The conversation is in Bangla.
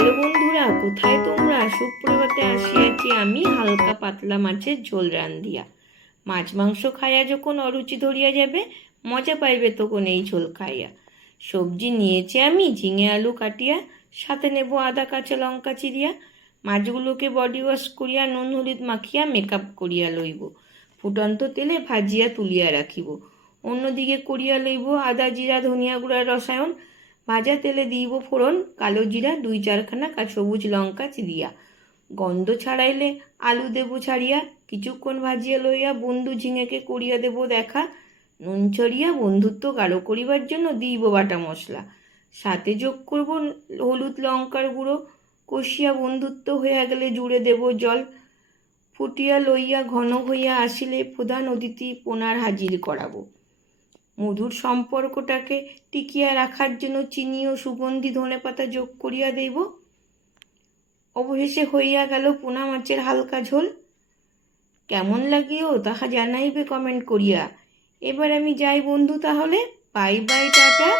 হ্যালো বন্ধুরা, কোথায় তোমরা? সুপ্রভাতে আসিয়াছি আমি হালকা পাতলা মাছের ঝোল রান্ধিয়া। মাছ মাংস খাইয়া যখন অরুচি ধরিয়া যাবে, মজা পাইবে তখন এই ঝোল খাইয়া। সবজি নিয়েছি আমি ঝিঙে আলু কাটিয়া, সাথে নেব আদা কাঁচা লঙ্কা চিরিয়া। মাছগুলোকে বডি ওয়াশ করিয়া নুন হলুদ মাখিয়া মেকআপ করিয়া লইব। ফুটন্ত তেলে ভাজিয়া তুলিয়া রাখিব। অন্যদিকে করিয়া লইব আদা জিরা ধনিয়া গুঁড়ার রসায়ন। ভাজা তেলে দিব ফোড়ন, কালো জিরা 2-4খানা সবুজ লঙ্কা চিরিয়া। গন্ধ ছাড়াইলে আলু দেব ছাড়িয়া। কিছুক্ষণ ভাজিয়া লইয়া বন্ধু ঝিঙেকে করিয়া দেব দেখা। নুন ছড়িয়া বন্ধুত্ব গাঢ় করিবার জন্য দিব বাটা মশলা। সাথে যোগ করব হলুদ লঙ্কার গুঁড়ো। কষিয়া বন্ধুত্ব হইয়া গেলে জুড়ে দেব জল। ফুটিয়া লইয়া ঘন হইয়া আসিলে প্রধান অতিথি পোনার হাজির করাবো। মধুর সম্পর্কটাকে টিকিয়া রাখার জন্য চিনি ও সুগন্ধি ধনেপাতা যোগ করিয়া দেব। অবশেষে হইয়া গেল পোনা মাছের হালকা ঝোল। কেমন লাগিও তাহা জানাইবে কমেন্ট করিয়া। এবার আমি যাই বন্ধু, তাহলে বাই বাই, টাটা।